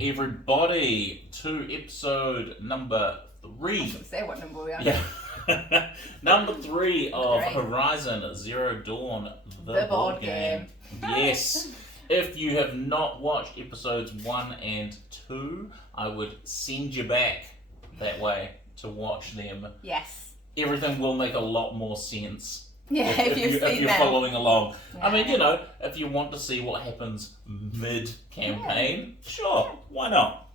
everybody, to episode number 3. I should say what number we are. Yeah. Number 3 of Great. Horizon Zero Dawn, The board game. Yes. If you have not watched episodes 1 and 2, I would send you back that way to watch them. Yes. Everything will make a lot more sense. Yeah, if you're if following along. Yeah. I mean, you know, if you want to see what happens mid-campaign, sure, why not?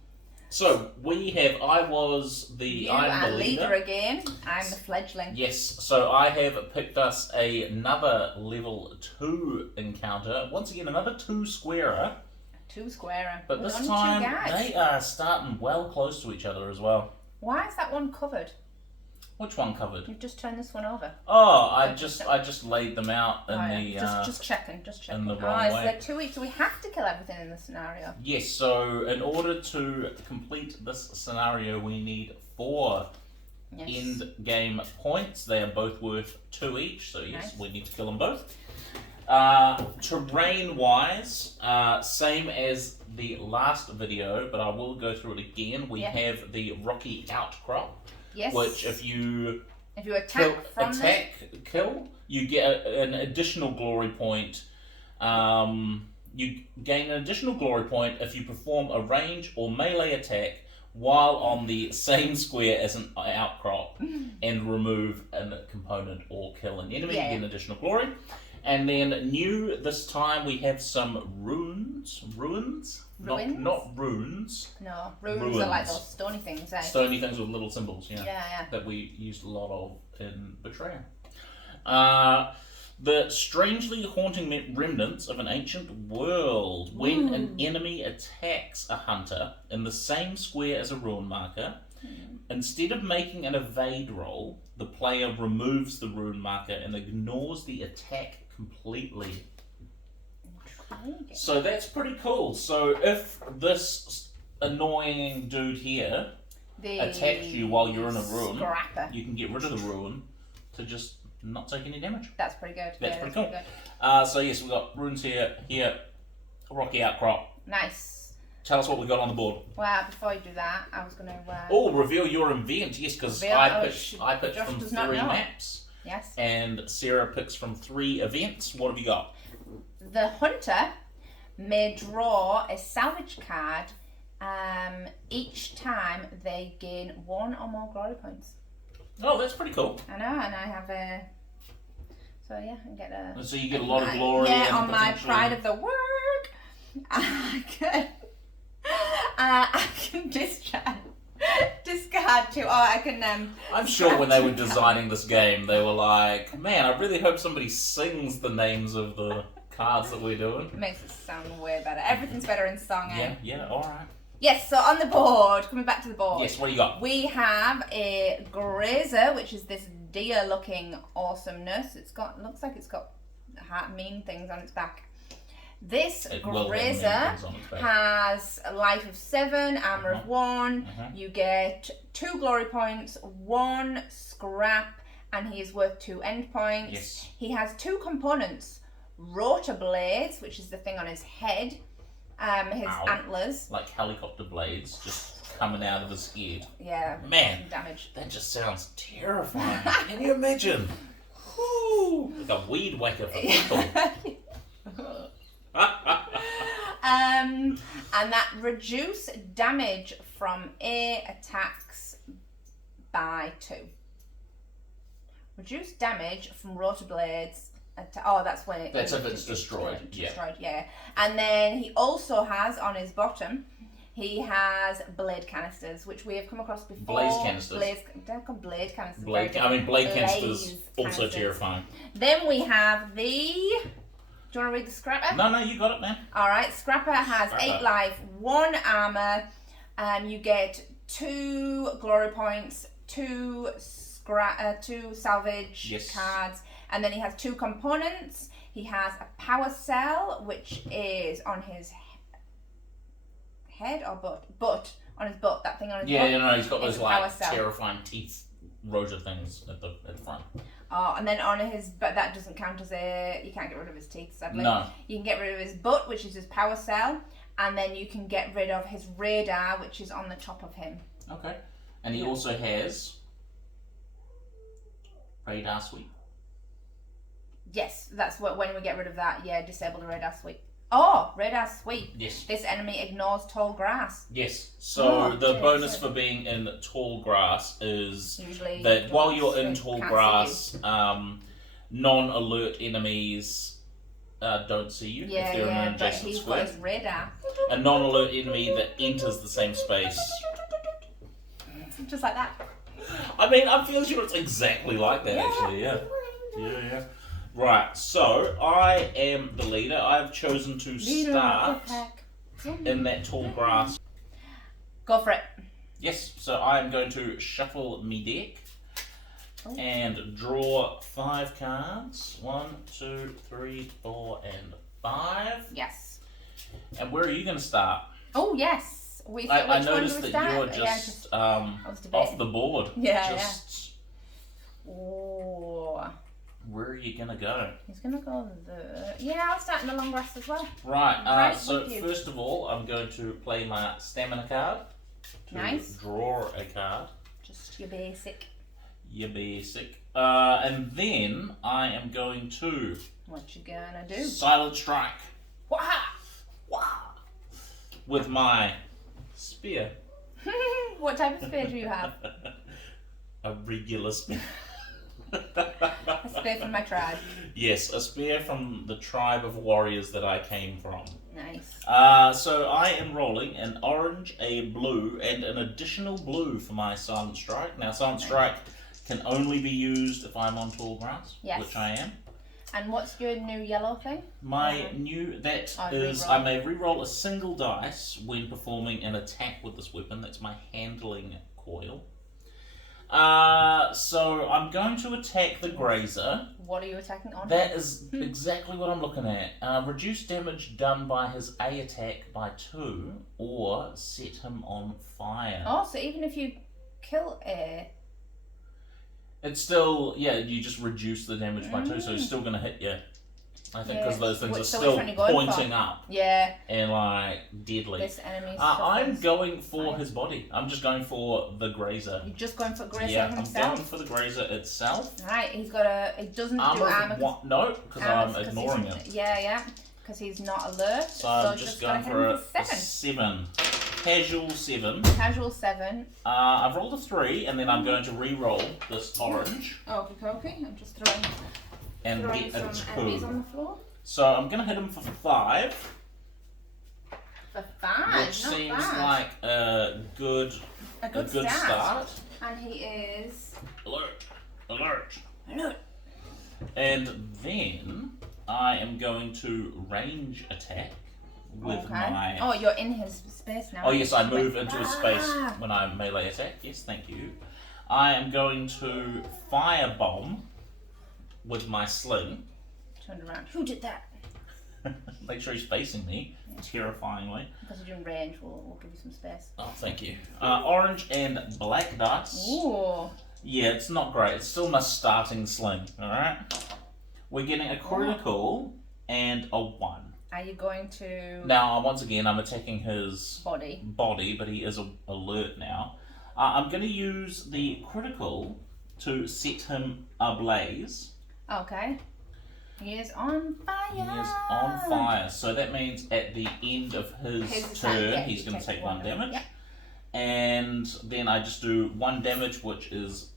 So, I was the I'm the leader again. I'm the fledgling. Yes, so I have picked us another level 2 encounter. Once again, another 2-squarer. 2-squarer. But We're this on time, 2 guys. they are starting well close to each other as well. Why is that one covered? Which one covered? You've just turned this one over. Oh, I just laid them out in the just checking. in the wrong Oh, so way. they're 2 each, so we have to kill everything in this scenario. Yes, so in order to complete this scenario, we need 4 Yes. end game points. They are both worth 2 each, so yes, Nice. we need to kill them both. Terrain wise, same as the last video, but I will go through it again. We have the rocky outcrop, Yes. which if you attack kill, you get an additional glory point. You gain an additional glory point if you perform a range or melee attack while on the same square as an outcrop and remove a component or kill an enemy. Yeah. You get an additional glory. And then new this time we have some ruins. Ruins? Not runes. No, runes are like those stony things, eh? Stony things with little symbols, Yeah. that we used a lot of in Betrayal. The strangely haunting remnants of an ancient world. When an enemy attacks a hunter in the same square as a rune marker, instead of making an evade roll, the player removes the rune marker and ignores the attack completely. So that's pretty cool. So if this annoying dude here attacks you while you're in a room, Scrapper. you can get rid of the ruin to just not take any damage. That's pretty good. That's Yeah, pretty that's cool. good. So yes, we've got runes here, rocky outcrop. Nice. Tell us what we got on the board. Well, before you do that, I was going to... Oh, reveal your event. Yes, because I picked Josh from does 3 not know. maps. Yes. And Sarah picks from 3 events. What have you got? The hunter may draw a salvage card each time they gain 1 or more glory points. Oh, that's pretty cool. I know, and I have a... So yeah, I get a... So you get a lot of glory. Yeah, and on my potentially- pride of the work, I can discard 2. Oh, I can... I'm sure when they were designing this game, they were like, man, I really hope somebody sings the names of the cards that we're doing. It makes it sound way better. Everything's better in song, eh? Yeah, alright. Yes, so on the board, coming back to the board. Yes, what do you got? We have a grazer, which is this deer-looking awesomeness. Looks like it's got mean things on its back. This grazer has a life of 7, armor of 1. You get 2 glory points, 1 scrap, and he is worth 2 end points. Yes. He has 2 components: rotor blades, which is the thing on his head, his antlers. Like helicopter blades just coming out of his head. Yeah. Man, Damage. that just sounds terrifying. Can you imagine? Whew, like a weed whacker for people. And that reduce damage from air attacks by 2. Reduce damage from rotor blades. That's when That's if it's destroyed. Destroyed, yeah. And then he also has on his bottom, he has blade canisters, which we have come across before. Blaze canisters. They're called blade canisters. Blade canisters also terrifying. Then we have the... Do you want to read the scrapper? No, you got it, man. Alright, Scrapper has 8 life, 1 armor, you get 2 glory points, 2 salvage cards, and then he has 2 components. He has a power cell, which is on his head or butt? On his butt, that thing on his butt. Yeah, he's got those like terrifying teeth rotor things at the front. Oh, and then on his, but that doesn't count as you can't get rid of his teeth, sadly. No. You can get rid of his butt, which is his power cell, and then you can get rid of his radar, which is on the top of him. Okay. And he also has radar sweep. Yes, that's what when we get rid of that. Yeah, disable the radar sweep. Oh, radar sweep. Yes. This enemy ignores tall grass. Yes. So the bonus for being in tall grass is usually that while you're in tall grass, non-alert enemies don't see you if they're in an adjacent square. But he's got his radar. A non-alert enemy that enters the same space. Just like that. I mean, I'm feeling sure it's exactly like that, actually, yeah. Yeah. Right, so I am the leader. I've chosen to start in that tall grass. Go for it. Yes, so I am going to shuffle me deck and draw 5 cards. 1, 2, 3, 4, and 5. Yes. And where are you going to start? Oh, yes. I noticed that you're just off the board. Yeah, Oh. Where are you going to go? He's going to go there. Yeah, I'll start in the long grass as well. Right, so first of all, I'm going to play my stamina card. Nice. Draw a card. Just your basic. And then I am going to... What you gonna do? Silent Strike. Wah! With my spear. What type of spear do you have? A regular spear. A spear from my tribe. Yes, a spear from the tribe of warriors that I came from. Nice. So I am rolling an orange, a blue, and an additional blue for my Silent Strike. Now, Silent Strike can only be used if I'm on tall grass, which I am. And what's your new yellow thing? My new, I may reroll a single dice when performing an attack with this weapon. That's my handling coil. So I'm going to attack the Grazer. What are you attacking on? That is exactly what I'm looking at. Reduce damage done by his A attack by 2, or set him on fire. Oh, so even if you kill A... It's still, you just reduce the damage by 2, so he's still going to hit you. I think because those things are still pointing up. Yeah. And deadly. This enemy I'm going for his body. I'm just going for the Grazer. You're just going for Grazer himself? Yeah, I'm going for the Grazer itself. Right, he's got it doesn't do armor. No, because I'm ignoring him. Yeah, because he's not alert. So I'm just going for a 7. Casual 7. Casual 7. I've rolled a 3, and then I'm going to re-roll this orange. Okay. I'm just throwing get a 2. On the floor. So I'm going to hit him for 5. For 5? Which seems like a good start. And he is... Alert. And then I am going to range attack with my... Oh, you're in his space now. Oh, yes, I move into his space when I melee attack. Yes, thank you. I am going to firebomb with my sling. Turned around. Who did that? Make sure he's facing me, terrifyingly. Because you're in range, we'll give you some space. Oh, thank you. Orange and black dice. Ooh. Yeah, it's not great. It's still my starting sling, alright? We're getting a critical and a 1. Are you going to... Now, once again, I'm attacking his body, but he is alert now. I'm going to use the critical to set him ablaze. Okay. He is on fire. So that means at the end of his turn, he's going to take 1 damage. Yep. And then I just do 1 damage, which is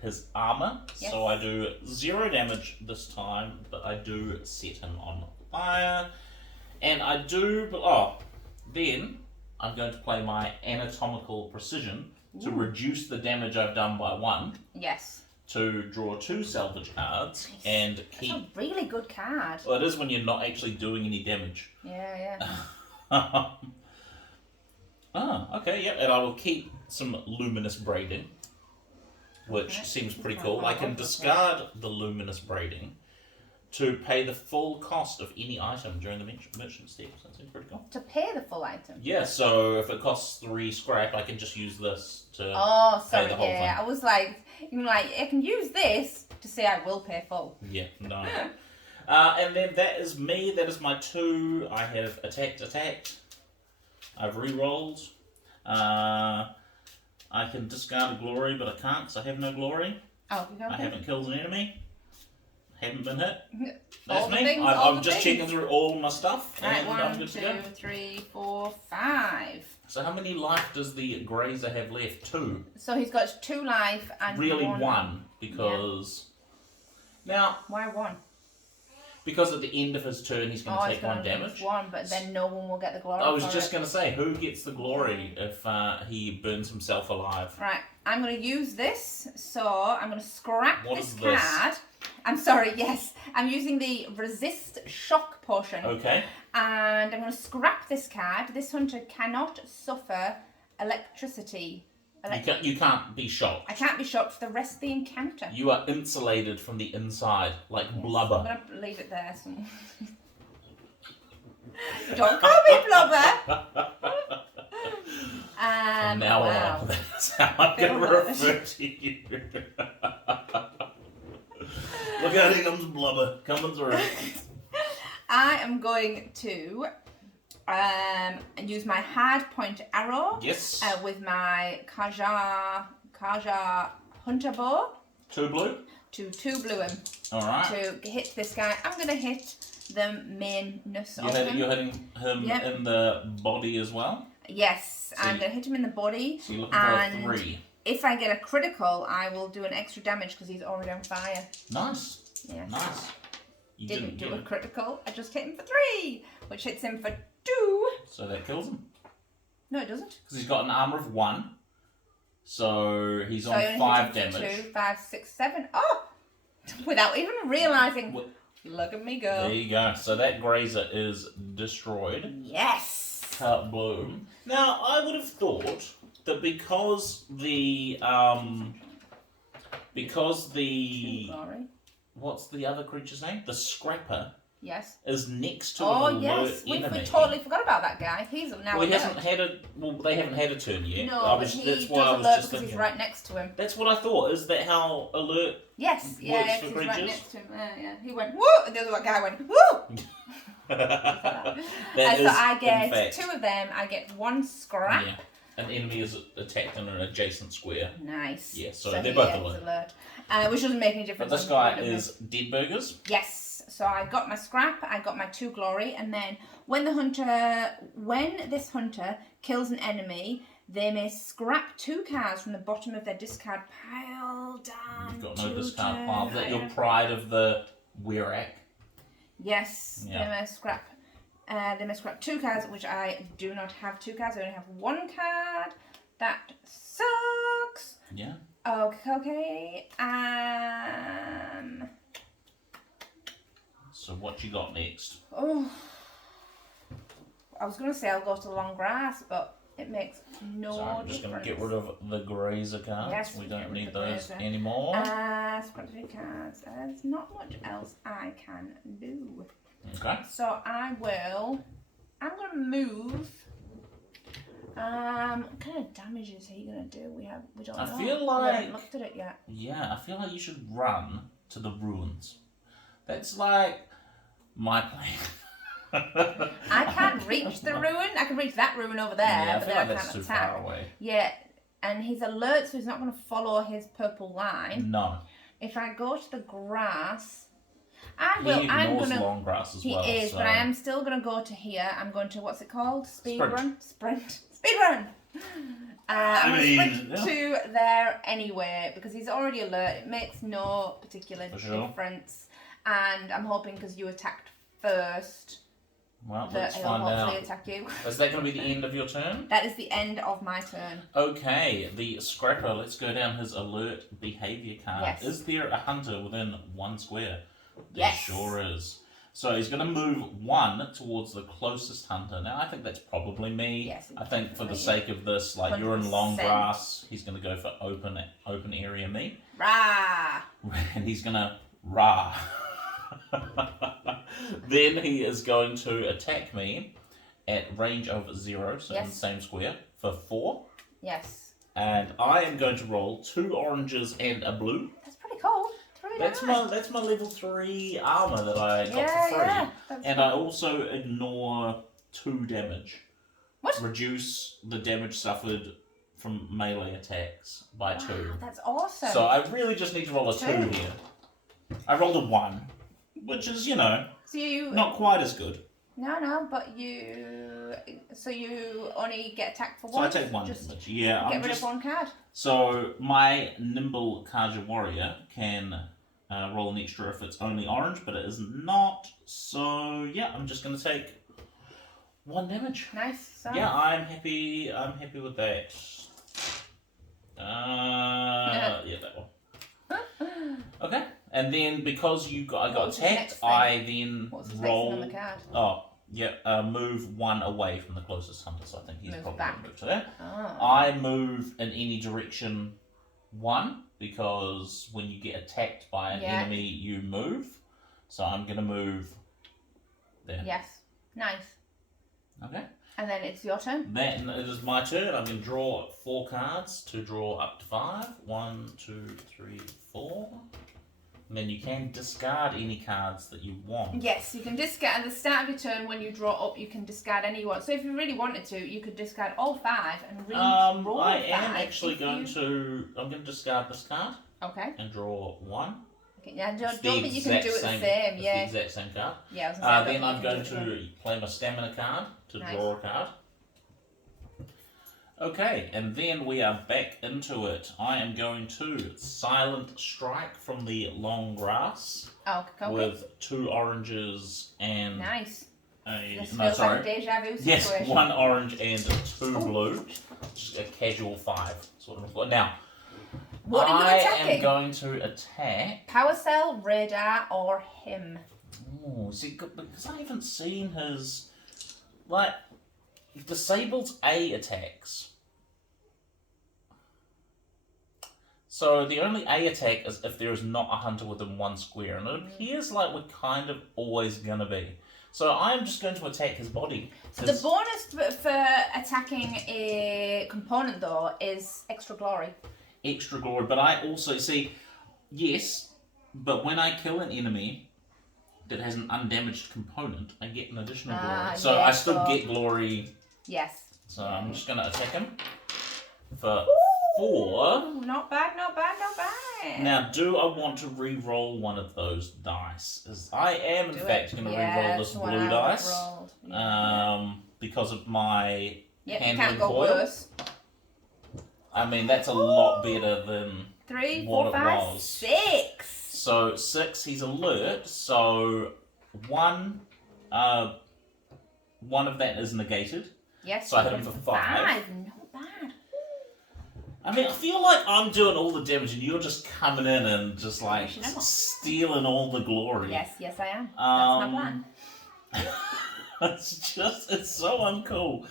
his armor. Yes. So I do 0 damage this time, but I do set him on fire. And I do... then I'm going to play my anatomical precision to reduce the damage I've done by 1. Yes. To draw 2 salvage cards and keep... That's a really good card. Well, it is when you're not actually doing any damage. Yeah. Okay, yeah. And I will keep some luminous braiding, which seems pretty cool. I can discard the luminous braiding to pay the full cost of any item during the merchant step. So that seems pretty cool. To pay the full item? Yeah, so if it costs 3 scrap, I can just use this to pay the whole thing. I was like, I can use this to say I will pay full. Yeah, no. And then that is me. That is my 2. I have attacked. I've re-rolled. I can discard a glory, but I can't because I have no glory. Oh, okay. I haven't killed an enemy. Haven't been hit. All That's the me. things, I'm just checking through all my stuff, Right, and I'm 1, good 2, to go. 3, 4, 5. So how many life does the Grazer have left? 2. So he's got 2 life and Really 1. 1, because... Now, Why 1? because at the end of his turn he's going to take 1 damage. 1, but then no one will get the glory. I was just going to say, who gets the glory if he burns himself alive? Right, I'm going to use this, so I'm going to scrap What this is this? card. I'm sorry, yes. I'm using the Resist Shock potion. Okay. And I'm going to scrap this card. This hunter cannot suffer electricity. You can't be shocked. I can't be shocked for the rest of the encounter. You are insulated from the inside, like Yes, blubber. I'm going to leave it there. So... Don't call me blubber. From now wow. on, that's how I'm going to refer to you. Look out, here comes blubber coming through. I am going to use my hard point arrow. Yes. With my Kaja hunter bow. 2 blue. To 2 blue him. Alright. To hit this guy. I'm going to hit the mainness of him. You're hitting him in the body as well? Yes. So I'm going to hit him in the body. So you're looking for a 3. If I get a critical, I will do an extra damage because he's already on fire. Nice. Yes. Nice. You Didn't do get a it. critical. I just hit him for 3, which hits him for 2. So that kills him. No, it doesn't. Because he's got an armor of 1. So he's So on I only 5 hit him for damage. 2, 5, 6, 7. Oh! Without even realising. Look at me go. There you go. So that Grazer is destroyed. Yes! Cut bloom. Now, I would have thought that because the Glory. what's the other creature's name? The Scrapper Yes. is next to Oh, an alert yes. We enemy. totally forgot about that guy. He's now Well, he alert. hasn't had a. Well, they haven't had a turn yet. No, that's but he why I does was alert just because he's thinking. right next to him. That's what I thought. Is that how alert? Yes, Works yeah, for he's right creatures? next to him. Yeah. He went, woo! And the other guy went, woo! That So is, I in get fact, 2 of them. I get 1 scrap. Yeah. An enemy is attacked in an adjacent square. Nice. Yeah, so he they're both is alert. Which doesn't make any But difference. this on guy the point of is dead burgers. Yes. So I got my scrap, I got my 2 glory, and then when this hunter kills an enemy, they may scrap 2 cards from the bottom of their discard pile down. You've got no 2 discard pile. Is that your turns. pride of the Werak? Yes. Yeah. They may scrap 2 cards, which I do not have 2 cards. I only have 1 card. That sucks. Yeah. Okay. So what you got next? Oh, I was going to say I'll go to the long grass, but it makes no So I'm just going to difference. get rid of the Grazer cards. Yes, we get don't rid need of the those Grazer. anymore. Scrap 2 cards. There's not much else I can do. Okay. So I'm going to move. What kind of damage is he going to do? We don't know. I feel We like- haven't looked at it yet. Yeah, I feel like you should run to the ruins. That's like my plan. I can't reach the ruin. I can reach that ruin over there, Yeah, I but feel then like I that's can't too attack. far away. Yeah, and he's alert, so he's not going to follow his purple line. No. If I go to the grass, I He will. I'm ignores gonna. long grass as He well. is, so. but I am still going to go to here. I'm going to what's it called? Speed Sprint. run. Sprint. Speed run. I'm going to sprint to there anyway because he's already alert. It makes no particular For sure. difference, and I'm hoping because you attacked first Well, that let's he'll find hopefully out. attack you. Is that going to be the end of your turn? That is the end of my turn. Okay, the Scrapper, let's go down his alert behaviour card. Yes. Is there a hunter within 1 square? There Yes. sure is. So he's going to move 1 towards the closest hunter. Now, I think that's probably me. Yes, I think for the definitely. sake of this, like you're in long 100%. grass, he's going to go for open area me. Rah! And he's going to rah. Then he is going to attack me at range of 0, so in the Yes. same square, for 4. Yes. And I am going to roll 2 oranges and a blue. That's pretty cool. It's really That's nice. that's my level 3 armor that I got Yeah, for free. yeah. That's And cool. I also ignore 2 damage. What? Reduce the damage suffered from melee attacks by 2. Wow, that's awesome. So I really just need to roll a 2 here. I rolled a 1, which is, so you, not quite as good. No, but so you only get attacked for 1? So I take 1 damage. Yeah, get rid of 1 card. So my nimble Kaja warrior can roll an extra if it's only orange, but it is not. So yeah, I'm just going to take 1 damage. Nice. So. Yeah, I'm happy with that. Yeah, that one. Okay, and then because I got attacked, I then roll. On the card? Oh, yeah. Move 1 away from the closest hunter, so I think he's probably going to move to there. Oh. I move in any direction 1 because when you get attacked by an enemy, you move. So I'm going to move there. Yes. Nice. Okay. And then it's your turn. Then it is my turn. I'm going to draw 4 cards to draw up to 5. 1, 2, 3, 4. And then you can discard any cards that you want. Yes, you can discard at the start of your turn when you draw up. You can discard any you want. So if you really wanted to, you could discard all 5 and re-roll I am actually going to. I'm going to discard this card. Okay. And draw 1. Okay. Yeah, don't think you can do it the same. Yeah. It's the exact same card. Yeah. I was gonna say, then I'm going to play my stamina card to draw a card. Okay, and then we are back into it. I am going to Silent Strike from the long grass with 2 oranges and nice. This feels like a deja vu situation. Yes, 1 orange and 2 blue. Just a casual 5 sort of. Now, what are you attacking? I am going to attack Power Cell, Radar, or him. Oh, see, because I haven't seen his disables A attacks. So the only A attack is if there is not a hunter within 1 square, and it appears like we're kind of always gonna be. So I'm just going to attack his body. So the bonus for attacking a component though is extra glory. Extra glory, but I also see, yes, but when I kill an enemy that has an undamaged component, I get an additional glory. So I still get glory. Yes. So I'm just going to attack him for 4. Ooh, not bad, not bad, not bad. Now, do I want to re-roll one of those dice? I am, in fact, going to re-roll this blue dice. Because of my handling you can't go coil. Worse. I mean, that's a lot better than 3, what 4, 5, it was. 6. So 6, he's alert. So 1 of that is negated. Yes. So I hit him for 5. Not bad. I mean, I feel like I'm doing all the damage and you're just coming in and just like stealing all the glory. Yes, I am. That's my plan. It's so uncool.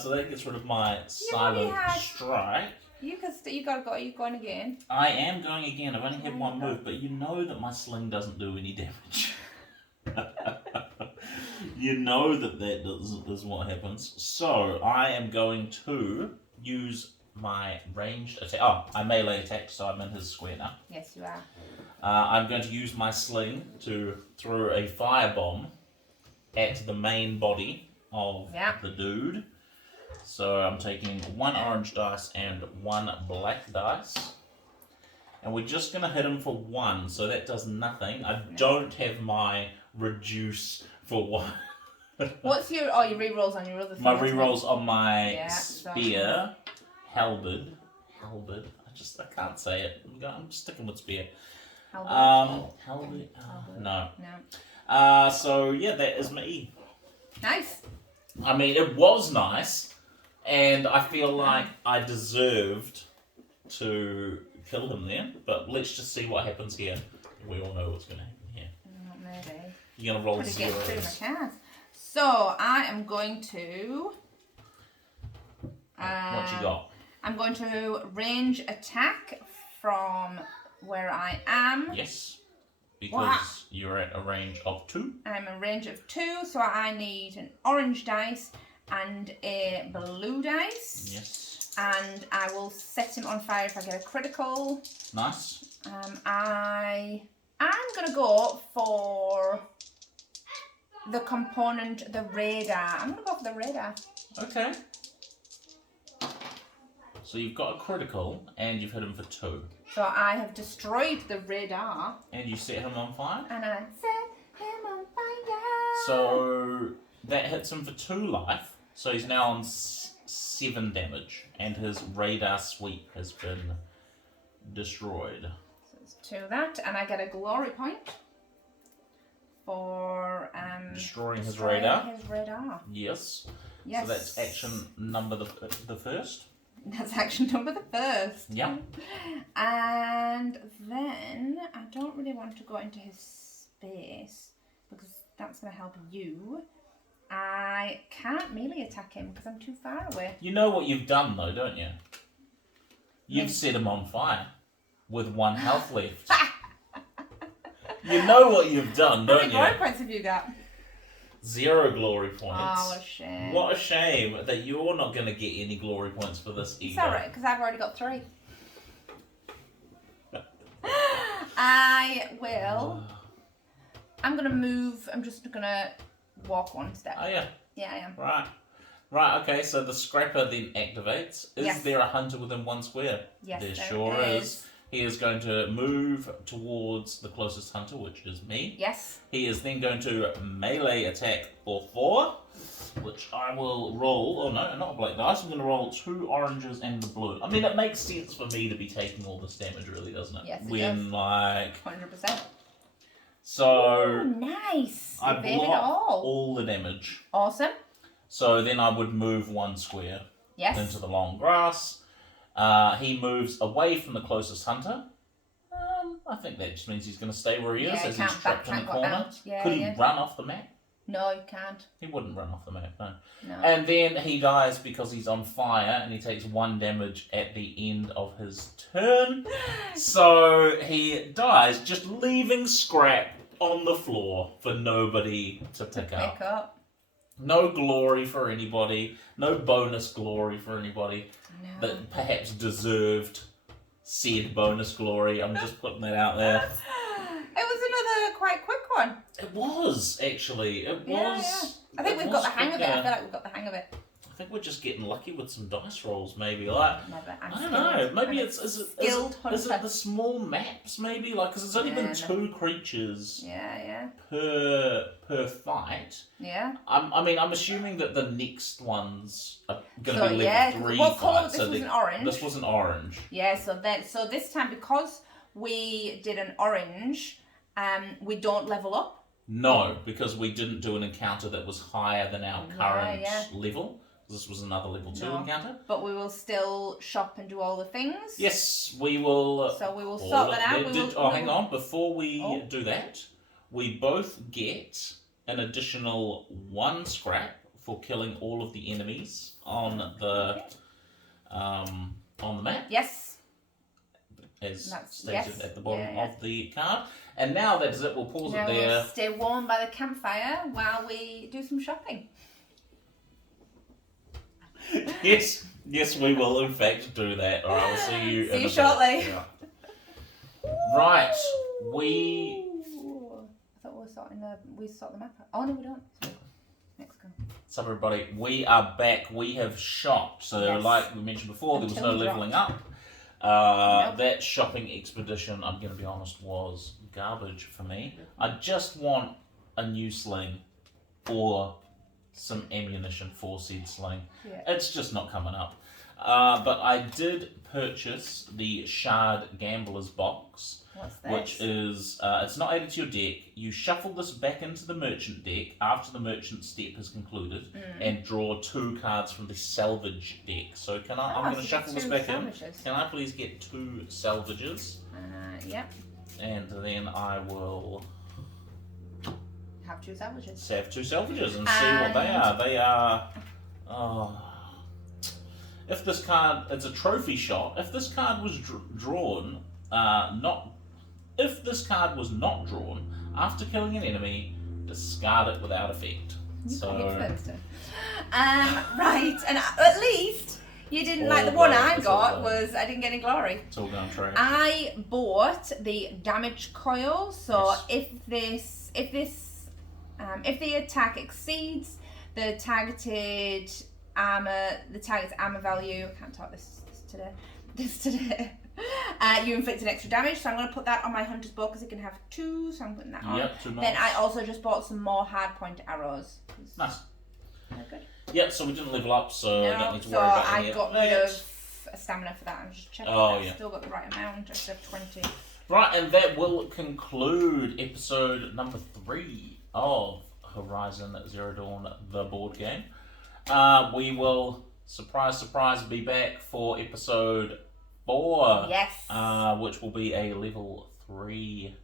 So that gets rid of my silent strike. You going again. I am going again. I've only had 1 move, but you know that my sling doesn't do any damage. You know that is what happens. So I am going to use my ranged attack. Oh, I melee attack, so I'm in his square now. Yes, you are. I'm going to use my sling to throw a firebomb at the main body of the dude. So I'm taking 1 orange dice and 1 black dice. And we're just going to hit him for 1, so that does nothing. I don't have my reduce for 1. What's your rerolls on your other thing? My rerolls on my spear, halberd. I can't say it. I'm sticking with spear. Halberd. No. So yeah, that is me. Nice. I mean, it was nice, and I feel like I deserved to kill him there. But let's just see what happens here. We all know what's going to happen here. Maybe. You're going to roll 0. Get through my cards. So I am going to. What you got? I'm going to range attack from where I am. Yes. Because you're at a range of 2. I'm a range of 2, so I need an orange dice and a blue dice. Yes. And I will set him on fire if I get a critical. Nice. I'm going to go for the component, the radar. I'm going to go for the radar. Okay. So you've got a critical, and you've hit him for 2. So I have destroyed the radar. And you set him on fire? And I set him on fire. So that hits him for 2 life. So he's now on 7 damage, and his radar sweep has been destroyed. So it's 2 of that, and I get a glory point for destroying his radar. His radar. Yes. Yes. So that's action number the first. That's action number the first. Yeah. And then I don't really want to go into his space because that's going to help you. I can't melee attack him because I'm too far away. You know what you've done though, don't you? You've Yes. set him on fire with 1 health left. You know what you've done, How don't many you? glory points have you got? 0 glory points. Oh, what a shame. What a shame that you're not going to get any glory points for this either. It's alright, because I've already got 3. I will. I'm going to move. I'm just going to walk 1 step. Oh yeah. Yeah, I am. Right, okay, so the scrapper then activates. Is Yes. there a hunter within 1 square? Yes, there there sure is. is. He is going to move towards the closest hunter, which is me. Yes. He is then going to melee attack for 4, which I will roll. Oh no, not a black dice. I'm going to roll 2 oranges and the blue. I mean, it makes sense for me to be taking all this damage, really, doesn't it? Yes, it when, does. like... 100%. So... Ooh, nice. I Evaded block all. all the damage. Awesome. So then I would move 1 square Yes. into the long grass. He moves away from the closest hunter. I think that just means he's going to stay where he is Yeah, as can't he's trapped in the backtrack or corner. out. Yeah, Could he yeah. run off the map? No, you can't. He wouldn't run off the map, no. No. And then he dies because he's on fire and he takes 1 damage at the end of his turn. So he dies, just leaving scrap on the floor for nobody to pick up. Pick up. No glory for anybody, no bonus glory for anybody No. that perhaps deserved said bonus glory. I'm just putting that out there. It was another quite quick one. It was, actually. It was. I think it we've was got the hang of it. quicker. I feel like we've got the hang of it. I think we're just getting lucky with some dice rolls, maybe. Like, Never. I don't know. Maybe I'm it's a is it hunter. the small maps? Maybe like because there's only been Yeah, 2 creatures Yeah, per fight. yeah. I'm assuming that the next ones are going to So be level yeah, 3 what colour? fights. This So was an orange. This was an orange. Yeah. So this time because we did an orange, we don't level up. No, because we didn't do an encounter that was higher than our current yeah. level. This was another level 2 No. encounter. But we will still shop and do all the things. Yes, we will. So we will sort that out. Hang on. Before we Oh. do that, we both get an additional 1 scrap for killing all of the enemies on the map, Yes. as That's- stated yes. at the bottom Yeah. of the card. And now that is it. We'll pause Now it there. we'll stay warm by the campfire while we do some shopping. Yes, we will in fact do that. All right, we'll see you. See in you a shortly. bit. Yeah. Right, we. Ooh. I thought we sort the map out. Oh no, we don't. Next go. So everybody, we are back. We have shopped. So Yes. like we mentioned before, there was Until no we leveling dropped. up. Nope. That shopping expedition, I'm going to be honest, was garbage for me. I just want a new sling or some ammunition for said sling. Yeah. It's just not coming up. But I did purchase the Shard Gambler's Box, What's this? which is, it's not added to your deck. You shuffle this back into the merchant deck after the merchant step is concluded and draw 2 cards from the salvage deck. So I'm going to shuffle this back in. Can I please get 2 salvages? Yep. And then I will Have 2 salvages. have 2 salvages and see what they are. They are... if this card... It's a trophy shot. If this card was drawn... If this card was not drawn, after killing an enemy, discard it without effect. Right, and at least you didn't like the All one right, I it's all got right. was I didn't get any glory. It's all going trash. I bought the damage coil, so Yes. if this If the attack exceeds the target's armor value, I can't talk this today. You inflict an extra damage, so I'm going to put that on my hunter's bow because it can have 2, so I'm putting that on. Yep, 2 Then I also just bought some more hard point arrows. Nice. They're good. Yep, so we didn't level up, so I don't need to so worry about any I got rid of a stamina for that. I'm just checking. I've still got the right amount. I still have 20. Right, and that will conclude episode number 3 of Horizon Zero Dawn, the board game. We will, surprise, surprise, be back for episode 4. Yes. Which will be a level 3.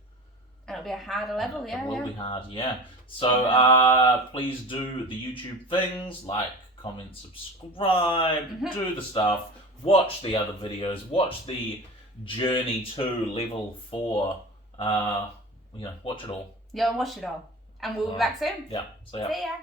And it'll be a harder level, yeah. It will be hard, yeah. So please do the YouTube things, like, comment, subscribe, do the stuff, watch the other videos, watch the journey to level 4. Watch it all. Yeah, watch it all. And we'll be back soon. Yeah, see ya. See ya.